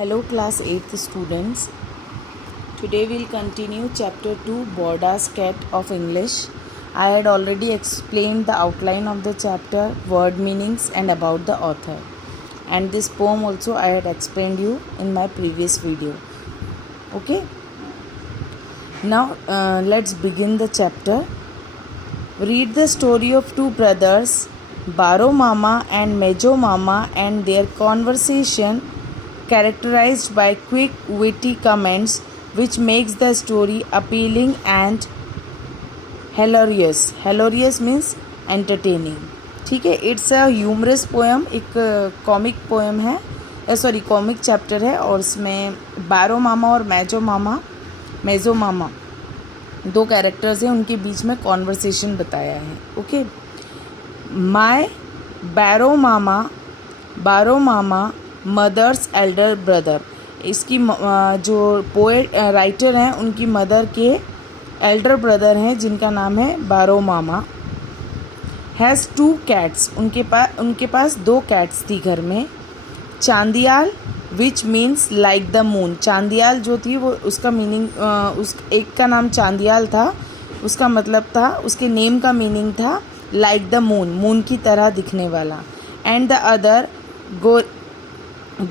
Hello class 8th students. Today we'll continue chapter 2 Borda's Cat of English. I had already explained the outline of the chapter, word meanings and about the author. And this poem also I had explained you in my previous video. Okay. Now let's begin the chapter. Read the story of two brothers, Baro Mama and Mejo Mama, and their conversation characterized by quick, witty comments which makes the story appealing and hilarious. Hilarious means entertaining. ठीक है. It's a humorous poem. एक comic poem है, sorry comic chapter है, और इसमें बारो मामा और मेजो मामा दो कैरेक्टर्स हैं, उनके बीच में कॉन्वर्सेशन बताया है. ओके. माय बारो मामा मदर्स एल्डर ब्रदर. इसकी जो पोएट राइटर हैं उनकी मदर के एल्डर ब्रदर हैं जिनका नाम है बारो मामा. Has two cats. उनके पास दो कैट्स थी घर में. Chandiyal which means like the moon. Chandiyal जो थी वो उसका मीनिंग उस एक का नाम चांदियाल था, उसका मतलब था, उसके नेम का मीनिंग था लाइक द मून की तरह दिखने वाला. And the other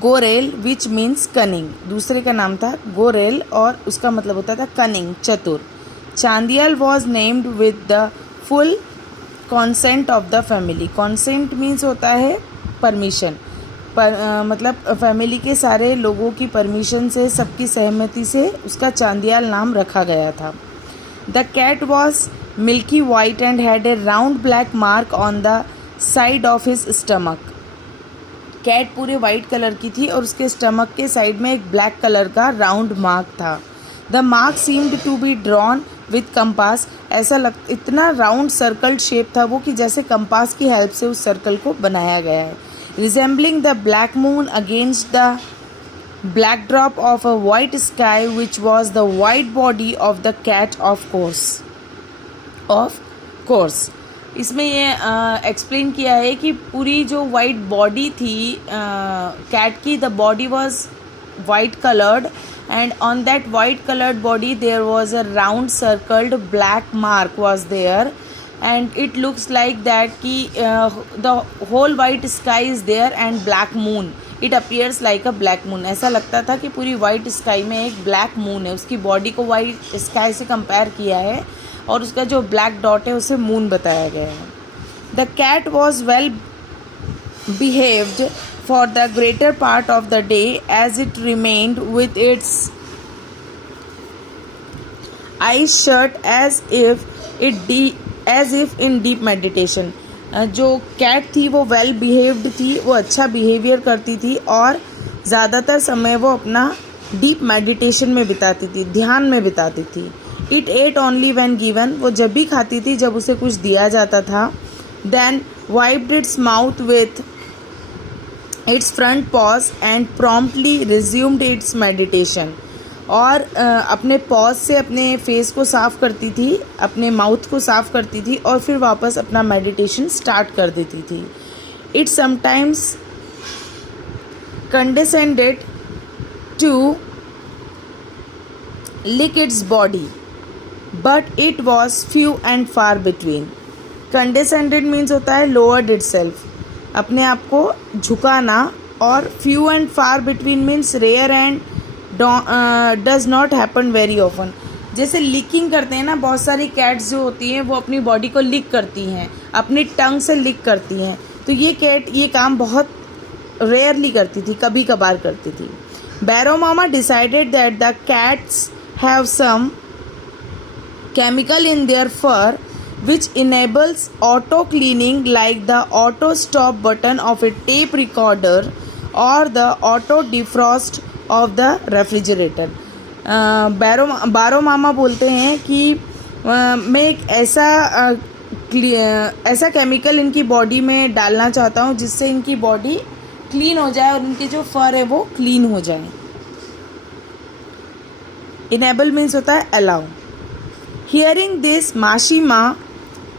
Gorel which means cunning. दूसरे का नाम था गोरेल और उसका मतलब होता था कनिंग, चतुर. Chandiyal was named with the full consent of the family. Consent means होता है परमिशन, मतलब फैमिली के सारे लोगों की परमिशन से, सबकी सहमति से उसका चांदियाल नाम रखा गया था. The cat was milky white and had a round black mark on the side of his stomach. Cat पूरे वाइट कलर की थी और उसके स्टमक के साइड में एक ब्लैक कलर का राउंड मार्क था. The mark seemed to be drawn with compass. इतना राउंड सर्कल शेप था वो कि जैसे कंपास की हेल्प से उस सर्कल को बनाया गया है. Resembling the black moon against the black drop of a white sky which was the white body of the cat of course. इसमें ये एक्सप्लेन किया है कि पूरी जो वाइट बॉडी थी कैट की, the body was white coloured and on that white coloured body there was a round circled black mark was there and it looks like that कि the whole white sky is there and black moon. It appears like a black moon. ऐसा लगता था कि पूरी white sky में एक black moon है. उसकी बॉडी को वाइट स्काई से कंपेयर किया है और उसका जो ब्लैक डॉट है उसे मून बताया गया है. The cat was well behaved for the greater part of the day as it remained with its eyes shut as if in deep meditation. जो कैट थी वो वेल बिहेव्ड थी, वो अच्छा बिहेवियर करती थी और ज़्यादातर समय वो अपना डीप मेडिटेशन में बिताती थी, ध्यान में बिताती थी. It at only when given. वो जब भी खाती थी जब उसे कुछ दिया जाता था. Then wiped its mouth with its front paws and promptly resumed its meditation. और अपने पॉज से अपने फेस को साफ करती थी, अपने माउथ को साफ करती थी और फिर वापस अपना मेडिटेशन स्टार्ट कर देती थी. It sometimes condescended to lick its body, but it was few and far between. Condescended means होता है lowered itself, अपने आप को झुकाना, और few and far between means rare and does not happen very often. जैसे licking करते हैं ना, बहुत सारी cats जो होती हैं वो अपनी बॉडी को lick करती हैं, अपनी टंग से lick करती हैं. तो ये कैट ये काम बहुत रेयरली करती थी, कभी कभार करती थी. Barrow Mama decided that the cats have some chemical in their fur which enables auto cleaning, like the auto stop button of a tape recorder or the auto defrost of the refrigerator. बारो मामा बोलते हैं कि मैं एक ऐसा chemical इनकी body में डालना चाहता हूँ जिससे इनकी बॉडी क्लीन हो जाए और इनके जो फर है वो क्लीन हो जाए. इनेबल मीन्स होता है अलाउ. हियरिंग दिस मासी माँ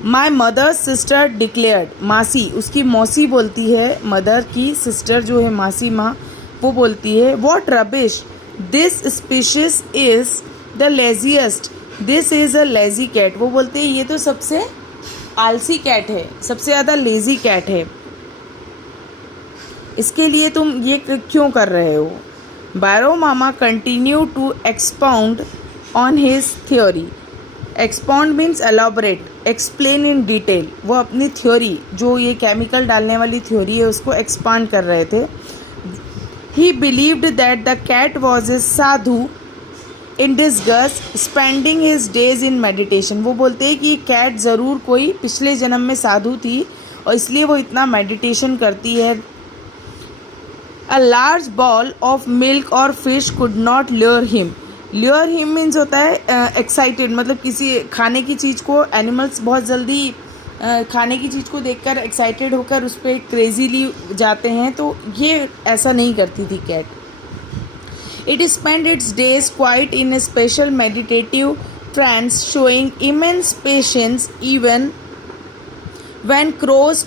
माई मदर सिस्टर डिक्लेयर्ड. मासी उसकी मौसी बोलती है, मदर की सिस्टर जो है मासी माँ वो बोलती है what rubbish, this species is the laziest, this is a lazy cat. वो बोलते हैं ये तो सबसे आलसी कैट है, सबसे ज़्यादा लेजी कैट है, इसके लिए तुम ये क्यों कर रहे हो। Boro Mama continue to expound on his theory. Expound means elaborate, explain in detail. वो अपनी थ्योरी, जो ये केमिकल डालने वाली थ्योरी है, उसको एक्सपांड कर रहे थे। He believed that the cat was a sadhu in disgust spending his days in meditation. वो बोलते हैं कि कैट ज़रूर कोई पिछले जन्म में साधु थी और इसलिए वो इतना मेडिटेशन करती है। A large ball of milk और fish could not lure him. Lure him means होता है एक्साइटेड, मतलब किसी खाने की चीज़ को, एनिमल्स बहुत जल्दी खाने की चीज़ को देखकर एक्साइटेड होकर उस पर क्रेजीली जाते हैं, तो ये ऐसा नहीं करती थी cat. It spend its days quite in a special meditative trance showing immense patience even when crows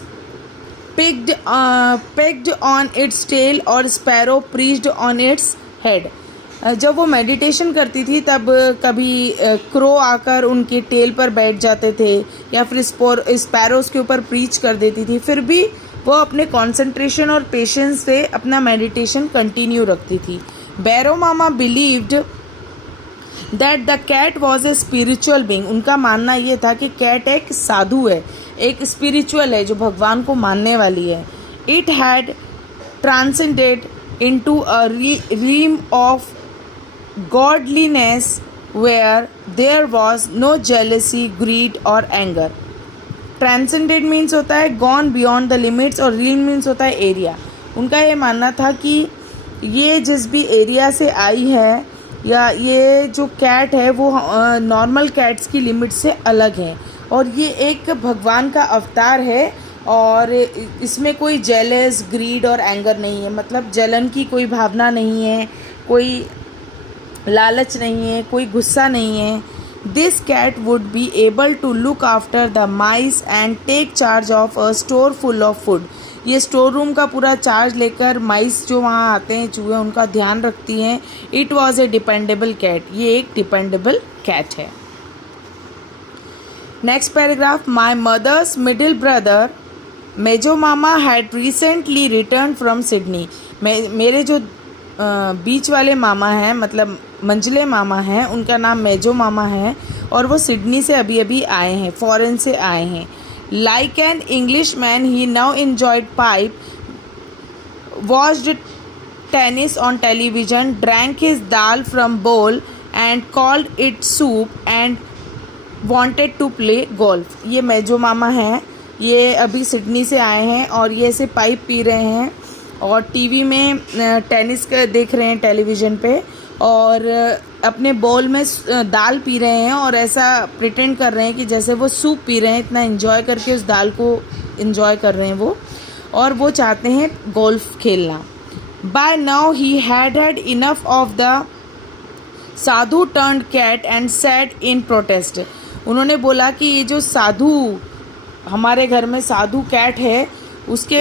pegged on its tail और sparrow perched on its head। जब वो मेडिटेशन करती थी तब कभी क्रो आकर उनके टेल पर बैठ जाते थे या फिर स्पैरोज के ऊपर प्रीच कर देती थी, फिर भी वो अपने कंसंट्रेशन और पेशेंस से अपना मेडिटेशन कंटिन्यू रखती थी। Boro Mama believed that the cat was a spiritual being. उनका मानना ये था कि कैट एक साधु है, एक स्पिरिचुअल है, जो भगवान को मानने वाली है। It had transcended into a realm of godliness where there was no jealousy, greed और एंगर। ट्रांसेंडेड मीन्स होता है गॉन बियॉन्ड द लिमिट्स और रीम मीन्स होता है एरिया। उनका ये मानना था कि ये जिस भी एरिया से आई है या ये जो कैट है वो नॉर्मल कैट्स की लिमिट से अलग है और ये एक भगवान का अवतार है और इसमें कोई जेलस, ग्रीड और एंगर नहीं है, मतलब जलन की कोई भावना नहीं है, कोई लालच नहीं है, कोई गुस्सा नहीं है। This cat would be able to look after the mice and take charge of a store full of food. ये स्टोर रूम का पूरा चार्ज लेकर माइस जो वहाँ आते हैं, चूहे, उनका ध्यान रखती हैं। It was a dependable cat, ये एक डिपेंडेबल कैट है। Next paragraph, my mother's middle brother mejo mama had recently return from Sydney. मेरे जो बीच वाले मामा हैं, मतलब मंझले मामा हैं, उनका नाम मेजो मामा है और वो सिडनी से अभी अभी आए हैं, फॉरेन से आए हैं। Like an Englishman, he now enjoyed pipe, watched tennis on television, drank his dal from bowl and called it soup and wanted to play golf। ये मेजो मामा हैं, ये अभी सिडनी से आए हैं और ये ऐसे पाइप पी रहे हैं और टीवी में टेनिस का देख रहे हैं टेलीविज़न पे और अपने बोल में दाल पी रहे हैं और ऐसा प्रिटेंड कर रहे हैं कि जैसे वो सूप पी रहे हैं, इतना एंजॉय करके उस दाल को एंजॉय कर रहे हैं वो, और वो चाहते हैं गोल्फ खेलना। By now he had enough of the sadhu turned cat and said in protest. उन्होंने बोला कि ये जो साधु, हमारे घर में साधु कैट है, उसके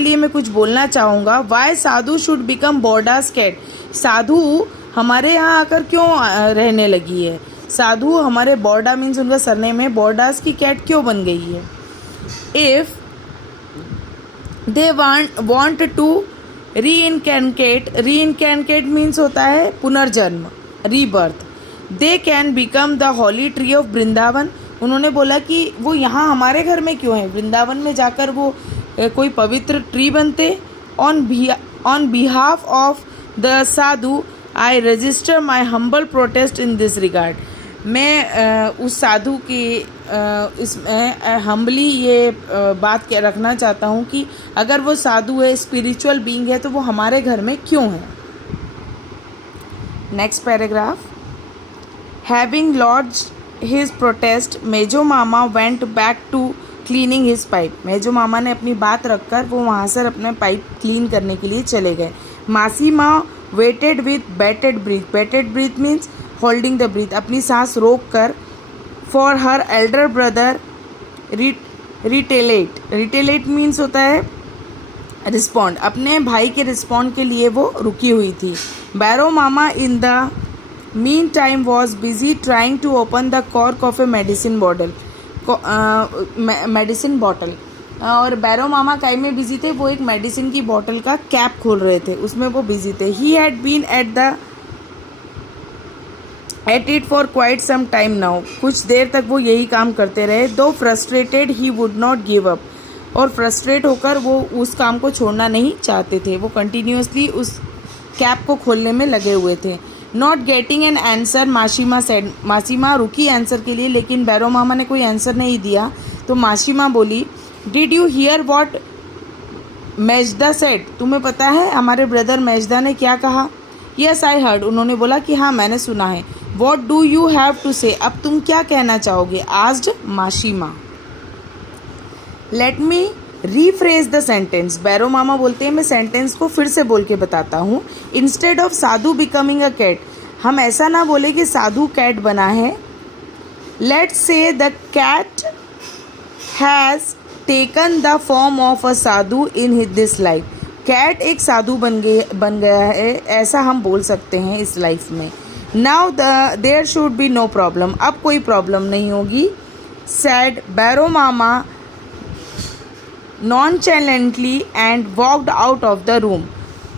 लिए मैं कुछ बोलना चाहूँगा। Why Sadhu should become Bordas cat. Sadhu हमारे यहाँ आकर क्यों रहने लगी है? साधु हमारे बॉर्डा मीन्स उनका सरनेम है, बॉर्डास की कैट क्यों बन गई है? If they want to reincarnate means होता है पुनर्जन्म, rebirth. They can become the holy tree of Vrindavan. उन्होंने बोला कि वो यहाँ हमारे घर में क्यों है, वृंदावन में जाकर वो कोई पवित्र ट्री बनते। On behalf of the Sadhu I register my humble protest in this regard. मैं उस साधु की इसमें हम्बली ये बात रखना चाहता हूँ कि अगर वो साधु है, स्पिरिचुअल बीइंग है, तो वो हमारे घर में क्यों है। Next paragraph, having launched his protest, meso mama went back to cleaning his pipe। मेजो मामा ने अपनी बात रखकर वो वहाँ से अपने पाइप क्लीन करने के लिए चले गए। मासी माँ waited with bated breath। bated breath means holding the breath, अपनी सांस रोक कर। for her elder brother retaliate means होता है रिस्पॉन्ड, अपने भाई के रिस्पॉन्ड के लिए वो रुकी हुई थी। Boro Mama in the mean time was busy trying to open the cork of a medicine bottle. और बैरो मामा काय में बिजी थे, वो एक मेडिसिन की बॉटल का कैप खोल रहे थे, उसमें वो बिजी थे। He had been at it for quite some time now, कुछ देर तक वो यही काम करते रहे। Though frustrated he would not give up, और फ्रस्ट्रेट होकर वो उस काम को छोड़ना नहीं चाहते थे, वो कंटिन्यूसली उस कैप को खोलने में लगे हुए थे। Not getting an answer Mashima said, Mashima रुकी आंसर के लिए, लेकिन बैरो मामा ने कोई आंसर नहीं दिया। तो माशिमा बोली, did you hear what Mejda said, तुम्हें पता है हमारे ब्रदर मेजदा ने क्या कहा? यस आई हर्ड, उन्होंने बोला कि हाँ मैंने सुना है। What do you have to say, अब तुम क्या कहना चाहोगे? Asked Mashima. Let me rephrase the sentence, Boro Mama बोलते हैं मैं सेंटेंस को फिर से बोल के बताता हूँ। Instead of sadhu becoming a cat, हम ऐसा ना बोले कि साधु कैट बना है। Let's say the cat has taken the form of a sadhu in this life, cat एक साधु बन गया है, ऐसा हम बोल सकते हैं इस लाइफ में। Now there should be no problem, अब कोई प्रॉब्लम नहीं होगी। Said Boro Mama nonchalantly and walked out of the room.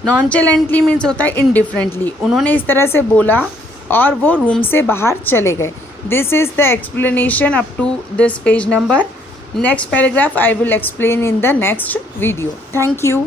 Nonchalantly means होता है इनडिफरेंटली, उन्होंने इस तरह से बोला और वो रूम से बाहर चले गए। This is the explanation up to this page number. Next paragraph I will explain in the next video. Thank you.